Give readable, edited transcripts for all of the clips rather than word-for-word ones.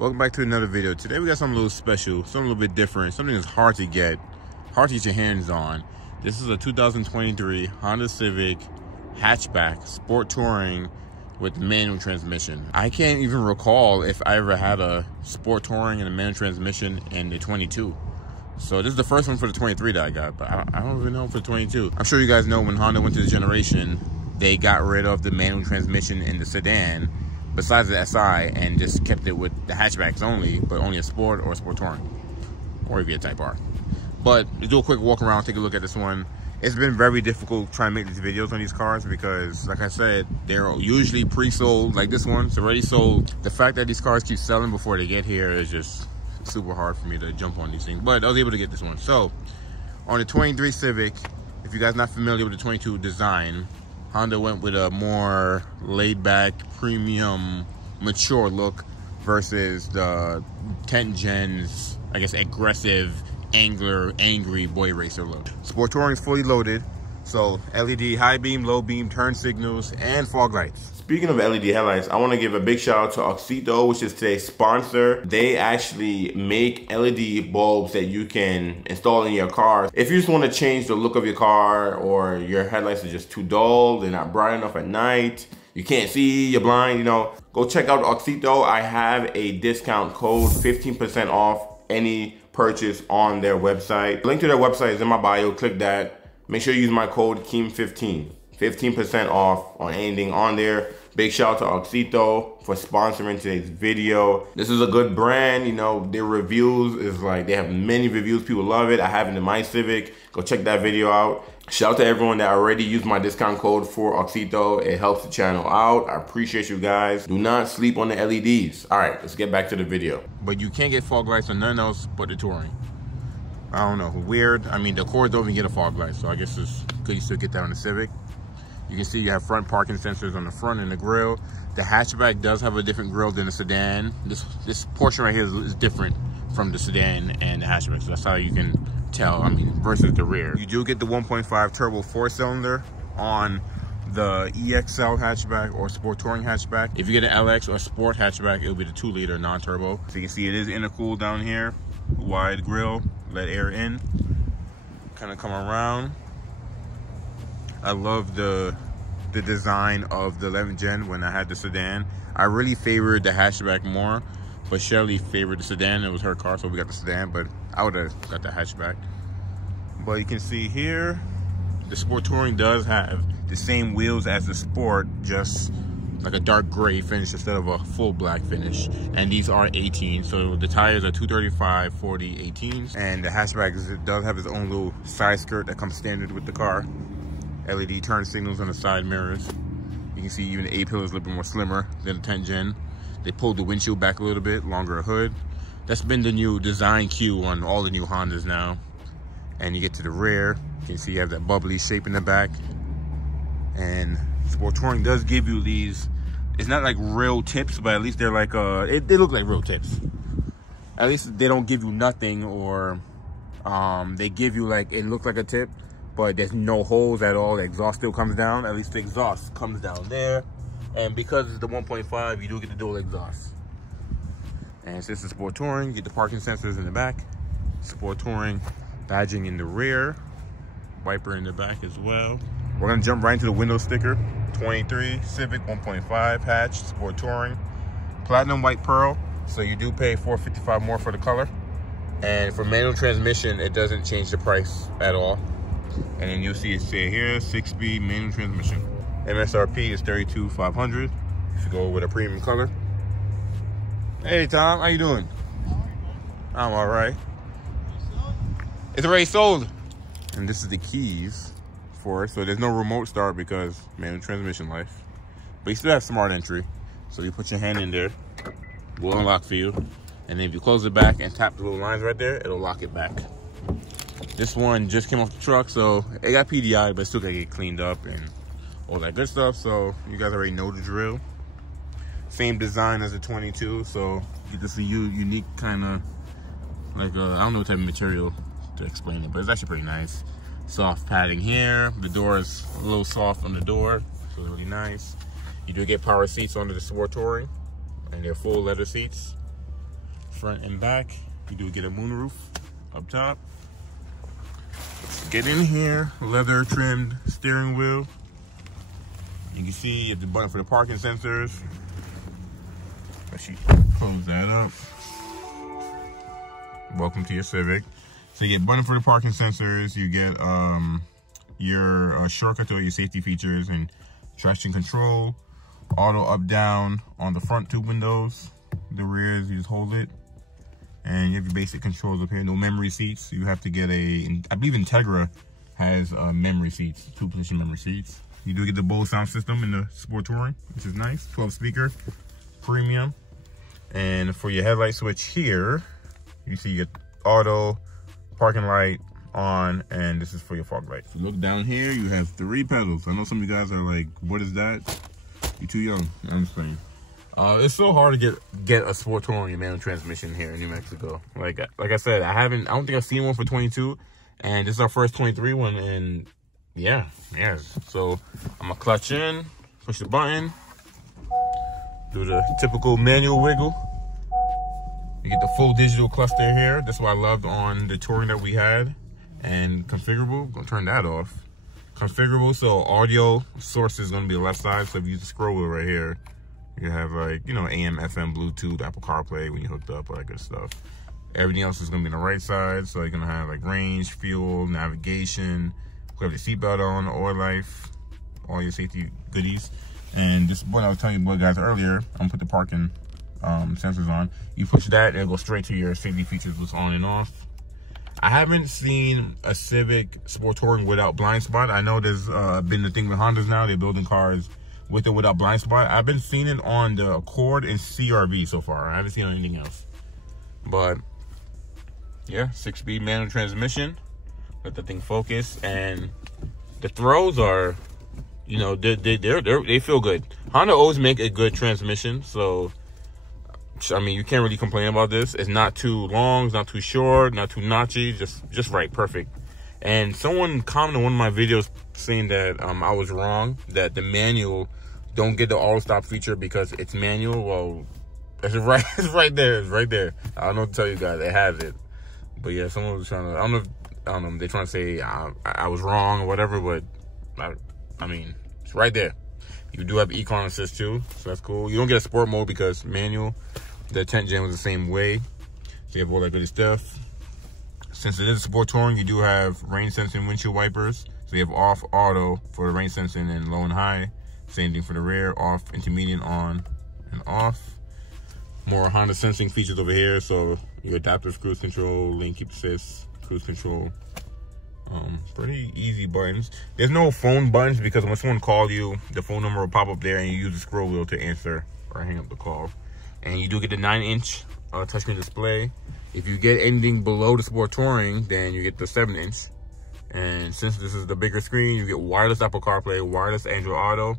Welcome back to another video. Today we got something a little special, something a little bit different, something that's hard to get your hands on. This is a 2023 Honda Civic Hatchback Sport Touring with manual transmission. I can't even recall if I ever had a Sport Touring and a manual transmission in the 22. So this is the first one for the 23 that I got, but I don't even know for the 22. I'm sure you guys know when Honda went to the generation, they got rid of the manual transmission in the sedan, besides the SI, and just kept it with the hatchbacks only, but only a Sport or a Sport Touring, or if you get Type R. But to do a quick walk around, take a look at this one. It's been very difficult trying to make these videos on these cars because, like I said, they're usually pre-sold. Like this one, it's already sold. The fact that these cars keep selling before they get here is just super hard for me to jump on these things. But I was able to get this one. So, on the 23 Civic, if you guys are not familiar with the 22 design, Honda went with a more laid-back, premium, mature look versus the 10th gen's, I guess, aggressive, angry boy racer look. Sport Touring is fully loaded, so LED high beam, low beam, turn signals, and fog lights. Speaking of LED headlights, I want to give a big shout out to Oxito, which is today's sponsor. They actually make LED bulbs that you can install in your car. If you just want to change the look of your car, or your headlights are just too dull, they're not bright enough at night, you can't see, you're blind, you know, go check out Oxito. I have a discount code, 15% off any purchase on their website. The link to their website is in my bio. Click that. Make sure you use my code KEEM15. 15% off on anything on there. Big shout out to Oxito for sponsoring today's video. This is a good brand, you know, their reviews is like, they have many reviews, people love it. I have it in my Civic. Go check that video out. Shout out to everyone that already used my discount code for Oxito. It helps the channel out. I appreciate you guys. Do not sleep on the LEDs. All right, let's get back to the video. But you can't get fog lights on nothing else but the Touring. I don't know, weird. I mean, the Accord don't even get a fog light, so I guess it's good you still get that on the Civic. You can see you have front parking sensors on the front and the grille. The hatchback does have a different grille than the sedan. This portion right here is different from the sedan and the hatchback, so that's how you can tell, I mean, versus the rear. You do get the 1.5 turbo 4-cylinder on the EXL hatchback or Sport Touring hatchback. If you get an LX or Sport hatchback, it'll be the 2-liter non-turbo. So you can see it is intercooled down here. Wide grille, let air in. Kind of come around. I love the design of the 11th gen when I had the sedan. I really favored the hatchback more, but Shelly favored the sedan. It was her car, so we got the sedan, but I would have got the hatchback. But you can see here, the Sport Touring does have the same wheels as the Sport, just like a dark gray finish instead of a full black finish. And these are 18, so the tires are 235, 40, 18s. And the hatchback does have its own little side skirt that comes standard with the car. LED turn signals on the side mirrors. You can see even the A-pillar is a little bit more slimmer than the 10th gen. They pulled the windshield back a little bit, longer hood. That's been the new design cue on all the new Hondas now. And you get to the rear, you can see you have that bubbly shape in the back. And Sport Touring does give you these, it's not like real tips, but at least they're like, they look like real tips. At least they don't give you nothing, or they give you like, it looks like a tip, but there's no holes at all. The exhaust still comes down. At least the exhaust comes down there. And because it's the 1.5, you do get the dual exhaust. And since it's Sport Touring, you get the parking sensors in the back. Sport Touring badging in the rear. Wiper in the back as well. We're gonna jump right into the window sticker. 23 Civic 1.5 hatch, Sport Touring. Platinum white pearl. So you do pay $455 more for the color. And for manual transmission, it doesn't change the price at all. And then you'll see it say here, 6-speed manual transmission. MSRP is $32,500 if you go with a premium color. Hey Tom, how you doing? I'm all right. It's already sold. And this is the keys for it. So there's no remote start because manual transmission life. But you still have smart entry. So you put your hand in there, will unlock for you. And then if you close it back and tap the little lines right there, it'll lock it back. This one just came off the truck, so it got PDI, but still gotta get cleaned up and all that good stuff. So you guys already know the drill. Same design as the 22, so you get this unique kind of like I don't know what type of material to explain it, but it's actually pretty nice. Soft padding here. The door is a little soft on the door, so really nice. You do get power seats under the Sport Touring, and they're full leather seats. front and back. You do get a moonroof up top. Let's get in here. Leather trimmed steering wheel. You can see you have the button for the parking sensors. Let's close that up. Welcome to your Civic. So you get button for the parking sensors. You get your shortcut to your safety features and traction control. Auto up down on the front two windows. The rears, you just hold it. And you have your basic controls up here. No memory seats. You have to get I believe Integra has memory seats, 2-position memory seats. You do get the Bose sound system in the Sport Touring, which is nice. 12 speaker, premium. And for your headlight switch here, you see you get auto, parking light on, and this is for your fog light. So look down here, you have 3 pedals. I know some of you guys are like, what is that? You're too young. I'm just saying. It's so hard to get a Sport Touring manual transmission here in New Mexico. Like I said, I don't think I've seen one for 22, and this is our first 23 one, and yeah. So I'm gonna clutch in, push the button, do the typical manual wiggle. You get the full digital cluster here. That's what I loved on the Touring that we had. And configurable, gonna turn that off. Configurable, so audio source is gonna be the left side. So if you use the scroll wheel right here, you have like, you know, AM, FM, Bluetooth, Apple CarPlay when you hooked up, all that good stuff. Everything else is gonna be on the right side. So you're gonna have like range, fuel, navigation, you have the seatbelt on, oil life, all your safety goodies. And this button I was telling you guys earlier, I'm gonna put the parking sensors on. You push that, it'll go straight to your safety features, what's on and off. I haven't seen a Civic Sport Touring without blind spot. I know there's been the thing with Hondas now, they're building cars with or without blind spot. I've been seeing it on the Accord and CR-V so far. I haven't seen anything else. But yeah, 6-speed manual transmission. Let the thing focus, and the throws are, you know, they feel good. Honda always make a good transmission, so I mean, you can't really complain about this. It's not too long, it's not too short, not too notchy, just right, perfect. And someone commented on one of my videos saying that I was wrong, that the manual don't get the auto stop feature because it's manual. Well, it's right there, it's right there. I don't know what to tell you guys, it has it. But yeah, someone was trying to, I don't know, they're trying to say I was wrong or whatever, but I mean, it's right there. You do have Econ Assist too, so that's cool. You don't get a sport mode because manual. The 10th gen was the same way. So you have all that good stuff. Since it is a Sport Touring, you do have rain sensing windshield wipers. So you have off auto for the rain sensing and low and high. Same thing for the rear, off, intermediate, on, and off. More Honda sensing features over here. So your adaptive cruise control, lane keep assist, cruise control. Pretty easy buttons. There's no phone buttons because when someone calls you, the phone number will pop up there and you use the scroll wheel to answer or hang up the call. And you do get the 9-inch touchscreen display. If you get anything below the Sport Touring, then you get the 7-inch. And since this is the bigger screen, you get wireless Apple CarPlay, wireless Android Auto.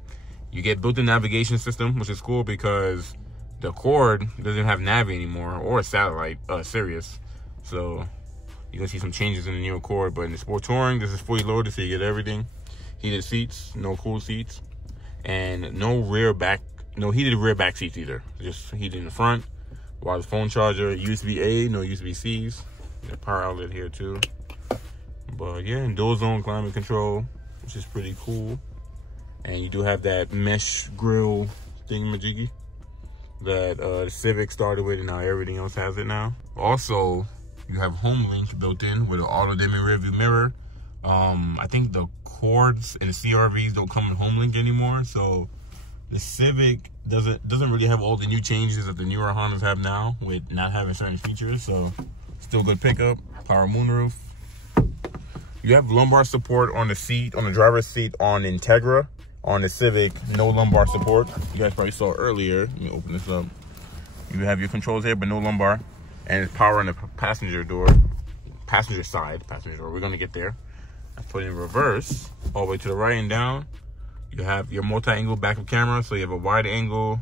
You get built-in navigation system, which is cool because the Accord doesn't have Navi anymore, or a satellite, Sirius. So you're gonna see some changes in the new Accord, but in the Sport Touring, this is fully loaded, so you get everything. Heated seats, no cool seats, and no heated rear back seats either. Just heated in the front. Wireless phone charger, USB-A, no USB-Cs. Got a power outlet here too. But yeah, and dual zone climate control, which is pretty cool. And you do have that mesh grill thingamajiggy that the Civic started with, and now everything else has it now. Also, you have Home Link built in with an auto dimming rear view mirror. I think the Accords and the CR-Vs don't come with Home Link anymore, so the Civic doesn't really have all the new changes that the newer Hondas have now with not having certain features. So still good pickup, power moonroof. You have lumbar support on the seat, on the driver's seat on Integra. On the Civic, no lumbar support. You guys probably saw earlier. Let me open this up. You have your controls here, but no lumbar. And it's power on the passenger door, passenger side, passenger door. We're gonna get there. I put in reverse, all the way to the right and down. You have your multi-angle backup camera, so you have a wide angle,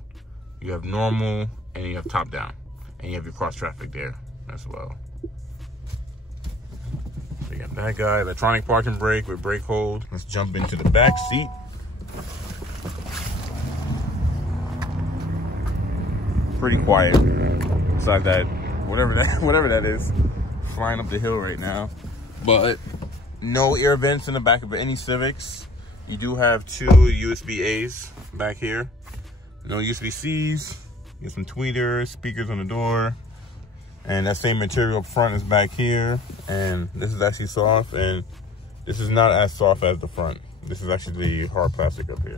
you have normal, and you have top down. And you have your cross traffic there as well. So you got that guy, electronic parking brake with brake hold. Let's jump into the back seat. Pretty quiet. Besides that whatever that is, flying up the hill right now. But no air vents in the back of any Civics. You do have 2 USB-A's back here. No USB-C's. You have some tweeters, speakers on the door. And that same material up front is back here. And this is actually soft, and this is not as soft as the front. This is actually hard plastic up here.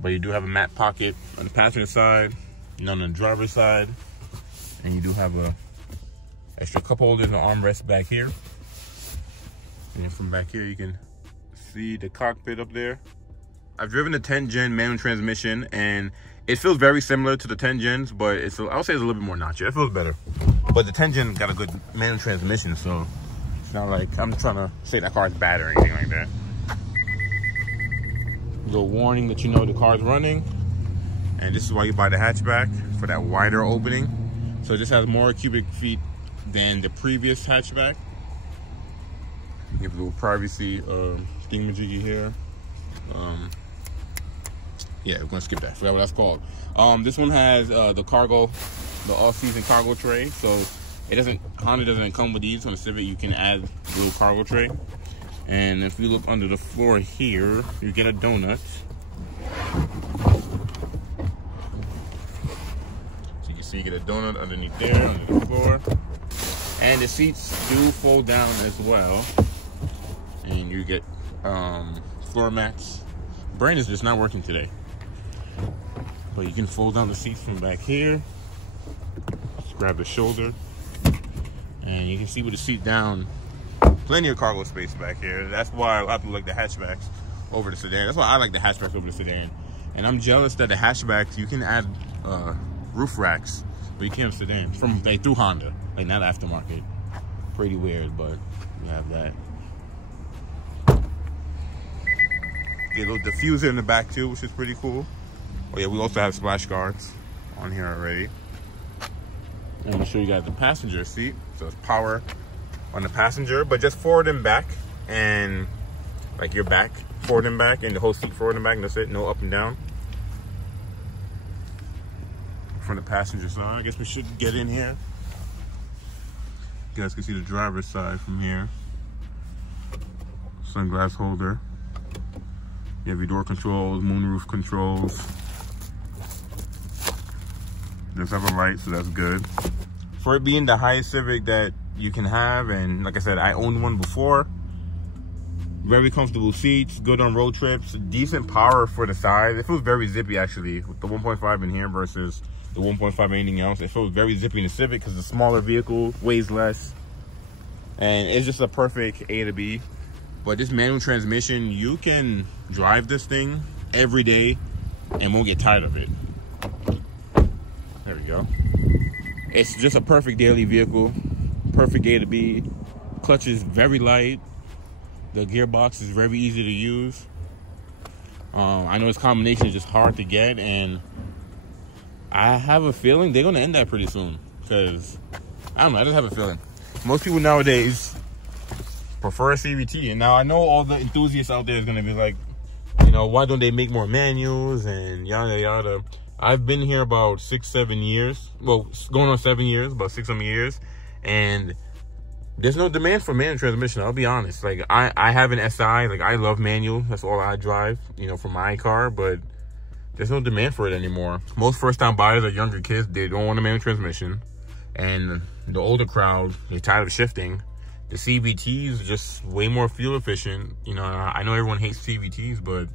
But you do have a matte pocket on the passenger side, none on the driver's side. And you do have a extra cup holders and armrest back here. And from back here, you can see the cockpit up there. I've driven the 10 gen manual transmission, and it feels very similar to the 10 gens, but I would say it's a little bit more notchy. It feels better. But the 10 gen got a good manual transmission, so it's not like I'm trying to say that car is bad or anything like that. Little warning that you know the car's running. And this is why you buy the hatchback, for that wider opening. So this has more cubic feet than the previous hatchback. Give a little privacy thingamajiggy here. Yeah, we're gonna skip that. Forgot what that's called. This one has the cargo, the all-season cargo tray. So it doesn't, Honda doesn't come with these. On the Civic, you can add a little cargo tray. And if you look under the floor here, you get a donut. So you can see you get a donut underneath there, under the floor. And the seats do fold down as well. And you get floor mats. Brain is just not working today. But you can fold down the seats from back here. Just grab the shoulder. And you can see with the seat down, plenty of cargo space back here. That's why a lot of people like the hatchbacks over the sedan. That's why I like the hatchbacks over the sedan. And I'm jealous that the hatchbacks, you can add roof racks, but you can't have sedans from through Honda, like not aftermarket. Pretty weird, but you have that. Get a little diffuser in the back too, which is pretty cool. Oh yeah, we also have splash guards on here already. And I'll show you guys the passenger seat. So it's power on the passenger, but just forward and back, and like your back forward and back, and the whole seat forward and back, and that's it. No up and down. From the passenger side, I guess we should get in here. You guys can see the driver's side from here. Sunglass holder. You have your door controls, moonroof controls. Does have a light, so that's good. For it being the highest Civic that you can have, and like I said, I owned one before. Very comfortable seats, good on road trips, decent power for the size. It feels very zippy actually, with the 1.5 in here versus the 1.5 anything else. It feels very zippy in the Civic because it's a smaller vehicle, weighs less, and it's just a perfect A to B. But this manual transmission, you can drive this thing every day and won't get tired of it. There we go. It's just a perfect daily vehicle, perfect A to B. Clutch is very light. The gearbox is very easy to use. I know this combination is just hard to get, and I have a feeling they're gonna end that pretty soon. Because, I don't know, I just have a feeling. Most people nowadays prefer a CVT, and now I know all the enthusiasts out there is gonna be like, you know, why don't they make more manuals and yada yada. I've been here about 6-7 years, well, going on 7 years, about 6-7 years, and there's no demand for manual transmission. I'll be honest. Like I have an SI, like I love manual, that's all I drive, you know, for my car, but there's no demand for it anymore. Most first-time buyers are younger kids. They don't want a manual transmission, and the older crowd, they're tired of shifting. The CVT is just way more fuel efficient. You know, I know everyone hates CVTs, but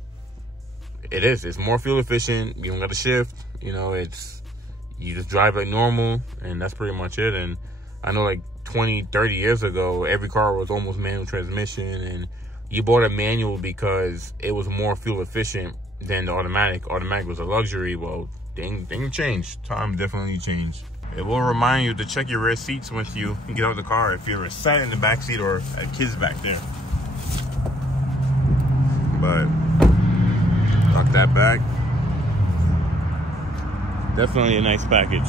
it is. It's more fuel efficient. You don't got to shift. You know, you just drive like normal, and that's pretty much it. And I know like 20-30 years ago, every car was almost manual transmission, and you bought a manual because it was more fuel efficient than the automatic. Automatic was a luxury. Well, things changed. Time definitely changed. It will remind you to check your rear seats once you get out of the car if you're sat in the back seat or a kid's back there. But lock that back. Definitely a nice package.